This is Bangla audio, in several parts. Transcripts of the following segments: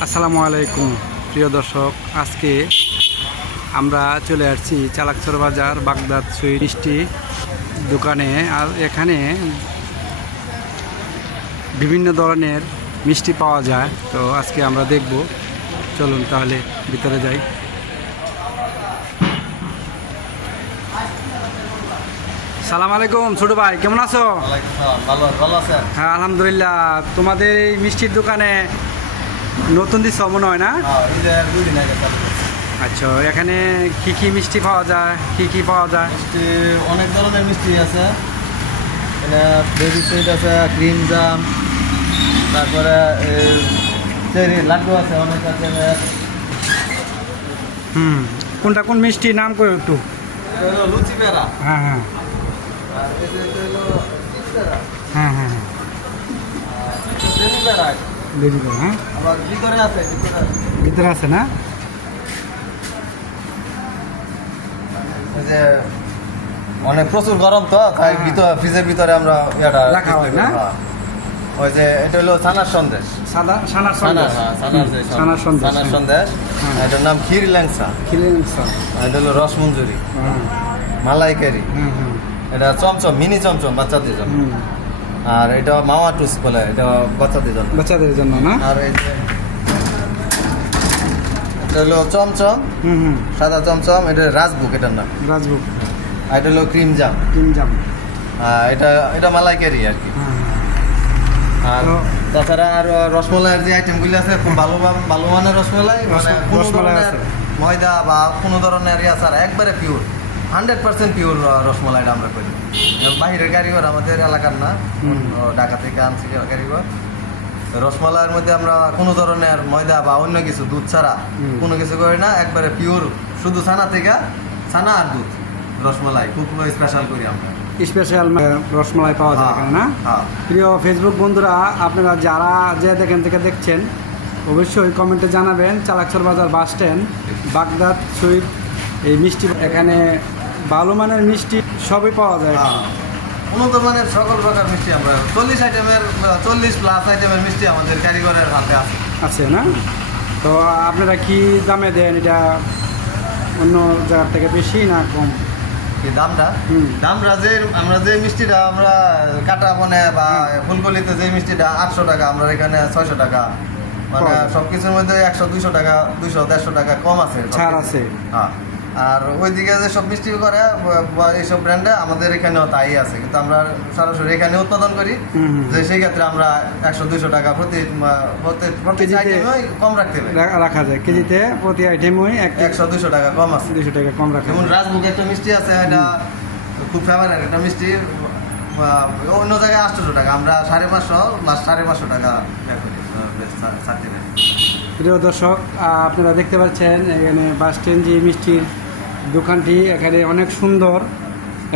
আসসালামু আলাইকুম প্রিয় দর্শক, আজকে আমরা চলে আসছি চালাকচর বাজার বাগদাদ সুইট মিষ্টি দোকানে। আর এখানে বিভিন্ন ধরনের মিষ্টি পাওয়া যায়, তো আজকে আমরা দেখব। চলুন তাহলে ভিতরে যাই। সালাম আলাইকুম ছোট ভাই, কেমন আছো? হ্যাঁ আলহামদুলিল্লাহ। তোমাদের এই মিষ্টির দোকানে নতুন দিচ্ছ মনে হয় না? আচ্ছা, এখানে কি কি মিষ্টি পাওয়া যায়? কি পাওয়া যায়? অনেক ধরনের মিষ্টি আছে। এখানে বেবি সুইট আছে, ক্রিম জাম, তারপরে চেরি লাড্ডু আছে, অনেক আছে। কোনটা কোন মিষ্টি নাম করে একটু? লুচি পেড়া। হ্যাঁ হ্যাঁ হ্যাঁ হ্যাঁ বেবি পেড়া। হ্যাঁ আবার ভিতরে আছে, ভিতরে আছে না? যে অনেক প্রচুর গরম তো, তাই ভিতরে ফ্রিজের ভিতরে আমরা এটা রাখা হয় না? ওই যে এটা হলো ছানার সন্দেশ। ছানার সন্দেশ। ছানার সন্দেশ। এটার নাম ক্ষীর ল্যাংসা। এটা হলো রসমঞ্জুরি, মালাইকারি। এটা চমচম, মিনি চমচম বাচ্চাদের জন্য। আর এটা মাওয়া টুস বলে, এটা বাচ্চাদের জন্য না? আর এই যে এটা হলো চমচম, সাদা চমচম, এটা রাজভোগ, এটার নাম রাজভোগ। আর এটা হলো ক্রিম জাম। এটা মালাইকারি আর কি। আর তাছাড়া আর রসমালাইয়ের যে আইটেমগুলি আছে, খুব ভালো মানের রসমালাই, মানে কোনো ধরনের ময়দা বা কোনো ধরনের ইয়া ছাড়া একবারে পিওর, 100% পিওর রসমালাইটা আমরা করি। বাহিরের কারিগর, আমাদের এলাকার না, ঢাকা থেকে আনছি কারিগর। রসমালাইয়ের মধ্যে আমরা কোনো ধরনের ময়দা বা অন্য কিছু, দুধ ছাড়া কোনো কিছু করি না, একবারে পিওর, শুধু ছানা থেকে, ছানা আর দুধ রসমালাই খুব স্পেশাল করি আমরা। স্পেশাল রসমালাই পাওয়া যায় এখানে না? প্রিয় ফেসবুক বন্ধুরা, আপনারা যারা যে এখান থেকে দেখছেন অবশ্যই কমেন্টে জানাবেন। চালাকচর বাজার বাস স্ট্যান্ড, বাগদাদ সুইট এই মিষ্টি, এখানে ভালো মানের মিষ্টি সবই পাওয়া যায়। উন্নত মানের সকল প্রকার মিষ্টি আমরা 40+ আইটেমের মিষ্টি আমাদের কারিগরের হাতে আছে না? তো আপনারা কি দামে দেন? এটা অন্য জায়গার থেকে বেশি না কম? দামটা আমরা যে মিষ্টিটা আমরা কাটা বনে বা ফুলকলিতে যে মিষ্টিটা 800 টাকা, আমরা এখানে 600 টাকা, মানে সবকিছুর মধ্যে 100-200 টাকা, 200-150 টাকা কম আছে, ছাড় আছে। হ্যাঁ, আর ওইদিকে যে সব মিষ্টি করে এইসব ব্র্যান্ডে আমাদের এখানেও তাই আছে, কিন্তু আমরা সরাসরি এখানে উৎপাদন করি, যে সেই ক্ষেত্রে আমরা 100-200 টাকা প্রতি আইটেমে কম রাখা যায়। কেজিতে প্রতি আইটেমই 100-200 টাকা কম আছে, 200 টাকা কম রাখা। যেমন রাজভোগ একটা মিষ্টি আছে, এটা খুব ফেভারিট একটা মিষ্টি, অন্য জায়গায় 800 টাকা, আমরা 550 টাকা ছাড়তে পারি। প্রিয় দর্শক, আপনারা দেখতে পাচ্ছেন এখানে বাস স্ট্যান্ড যে মিষ্টির দোকানটি, এখানে অনেক সুন্দর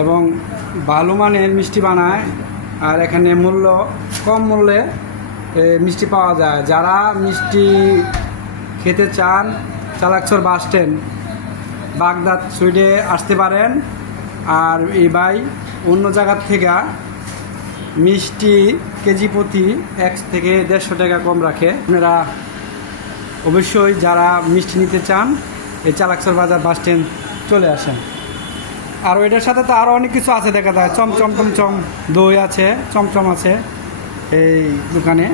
এবং ভালো মানের মিষ্টি বানায়। আর এখানে কম মূল্যে মিষ্টি পাওয়া যায়। যারা মিষ্টি খেতে চান, চালাকচর বাস স্ট্যান্ড বাগদাদ সুইটে আসতে পারেন। আর এই ভাই অন্য জায়গার থেকে মিষ্টি কেজি প্রতি 1 থেকে 150 টাকা কম রাখে। আপনারা অবশ্যই যারা মিষ্টি নিতে চান এই চালাকচর বাজার বাস স্ট্যান্ড চলে আসেন। আর এটার সাথে তো আরও অনেক কিছু আছে দেখা যায়, চমচম দই আছে, চমচম আছে এই দোকানে।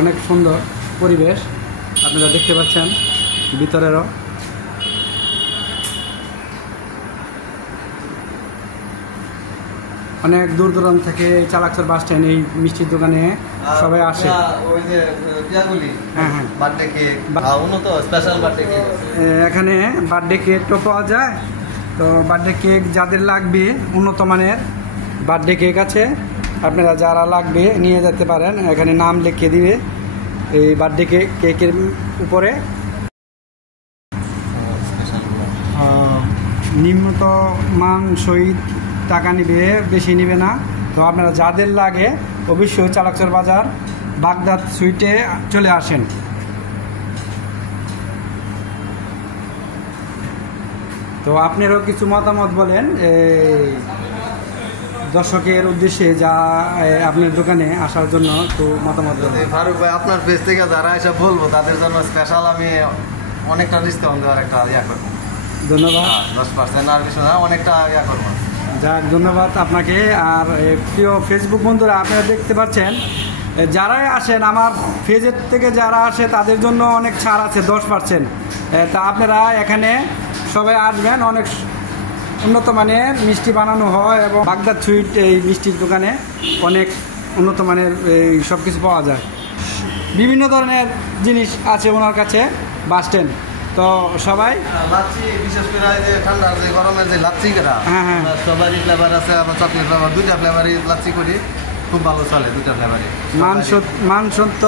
অনেক সুন্দর পরিবেশ আপনারা দেখতে পাচ্ছেন, ভিতরেরও অনেক দূর দূরান্ত থেকে চালাকচর বাস স্ট্যান্ড এই মিষ্টির দোকানে সবাই আসে। এখানে বার্থডে কেকও পাওয়া যায়। তো বার্থডে কেক যাদের লাগবে, উন্নত মানের বার্থডে কেক আছে, আপনারা যারা লাগবে নিয়ে যেতে পারেন। এখানে নাম লিখে দিবে এই বার্থডে কেকের উপরে। নিম্নত মান সহিত টাকা নিবে, বেশি নিবে না। তো আপনারা যাদের লাগে অবশ্যই চালাকচর বাজার বাগদাদ সুইটে চলে আসেন। তো আপনারও কিছু মতামত বলেন দর্শকের উদ্দেশ্যে যা আপনার দোকানে আসার জন্য একটু মতামত দেন। ফারুক ভাই, আপনার পেজ থেকে যারা এসে বলবো তাদের জন্য স্পেশাল আমি অনেকটা ডিসকাউন্ট দেওয়ার একটা করবো। ধন্যবাদ। 10% আর কিছু না, অনেকটা করবো। যাক, ধন্যবাদ আপনাকে। আর প্রিয় ফেসবুক বন্ধুরা, আপনারা দেখতে পাচ্ছেন যারাই আসেন আমার পেজের থেকে যারা আসে তাদের জন্য অনেক ছাড় আছে 10%। তা আপনারা এখানে সবাই আসবেন, অনেক উন্নত মানের মিষ্টি বানানো হয় এবং বাগদাদ সুইট এই মিষ্টির দোকানে অনেক উন্নত মানের এই সব কিছু পাওয়া যায়। বিভিন্ন ধরনের জিনিস আছে ওনার কাছে বাস স্ট্যান্ড। তো সবাই লাচ্ছি, বিশেষ করে যে ঠান্ডার যে গরমের যে লাচ্ছি করা, হ্যাঁ, স্ট্রবেরি ফ্লেভার আছে, আমার চকলেট ফ্লেভার, 2টা ফ্লেভারই লাচ্ছি করি, খুব ভালো চলে 2টা ফ্লেভারই। মানসন্ত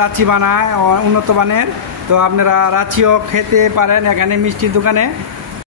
রাচি বানায় উন্নত মানের। তো আপনারা রাচিও খেতে পারেন এখানে মিষ্টির দোকানে।